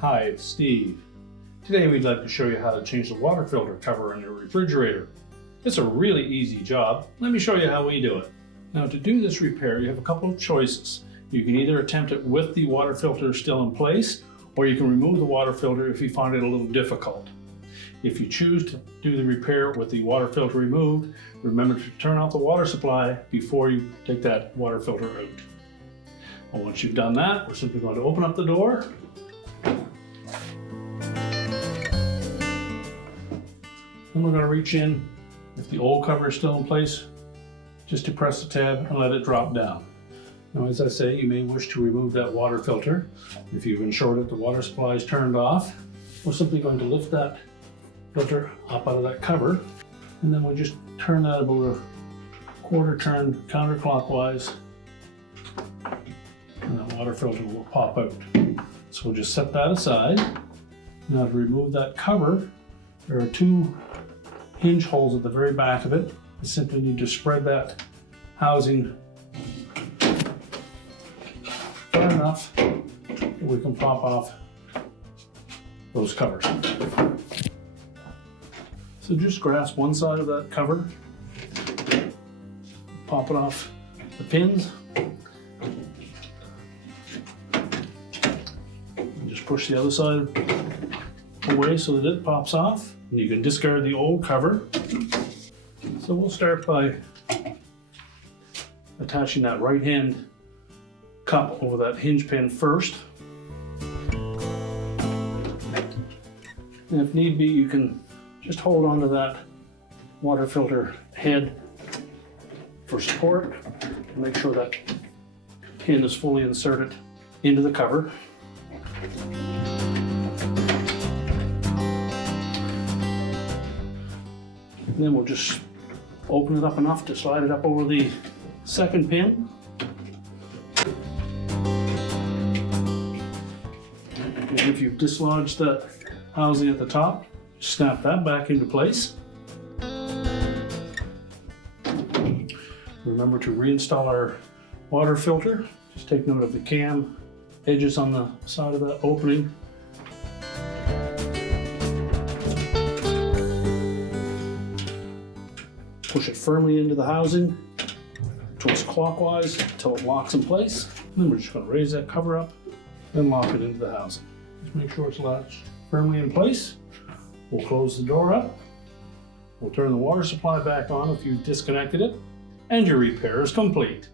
Hi, it's Steve. Today we'd like to show you how to change the water filter cover on your refrigerator. It's a really easy job. Let me show you how we do it. Now, to do this repair, you have a couple of choices. You can either attempt it with the water filter still in place, or you can remove the water filter if you find it a little difficult. If you choose to do the repair with the water filter removed, remember to turn off the water supply before you take that water filter out. Well, once you've done that, we're simply going to open up the door. Then we're going to reach in, if the old cover is still in place, just to press the tab and let it drop down. Now, as I say, you may wish to remove that water filter. If you've ensured that the water supply is turned off, we're simply going to lift that filter up out of that cover, and then we'll just turn that about a quarter turn counterclockwise, and that water filter will pop out. So we'll just set that aside. Now, to remove that cover, there are two hinge holes at the very back of it. You simply need to spread that housing far enough that we can pop off those covers. So just grasp one side of that cover, pop it off the pins, and just push the other side away so that it pops off. And you can discard the old cover. So we'll start by attaching that right hand cup over that hinge pin first. And if need be, you can just hold onto that water filter head for support. Make sure that pin is fully inserted into the cover. And then we'll just open it up enough to slide it up over the second pin. And if you've dislodged that housing at the top, snap that back into place. Remember to reinstall our water filter. Just take note of the cam edges on the side of that opening. Push it firmly into the housing, twist clockwise until it locks in place. And then we're just going to raise that cover up, then lock it into the housing. Just make sure it's latched firmly in place. We'll close the door up. We'll turn the water supply back on if you've disconnected it, and your repair is complete.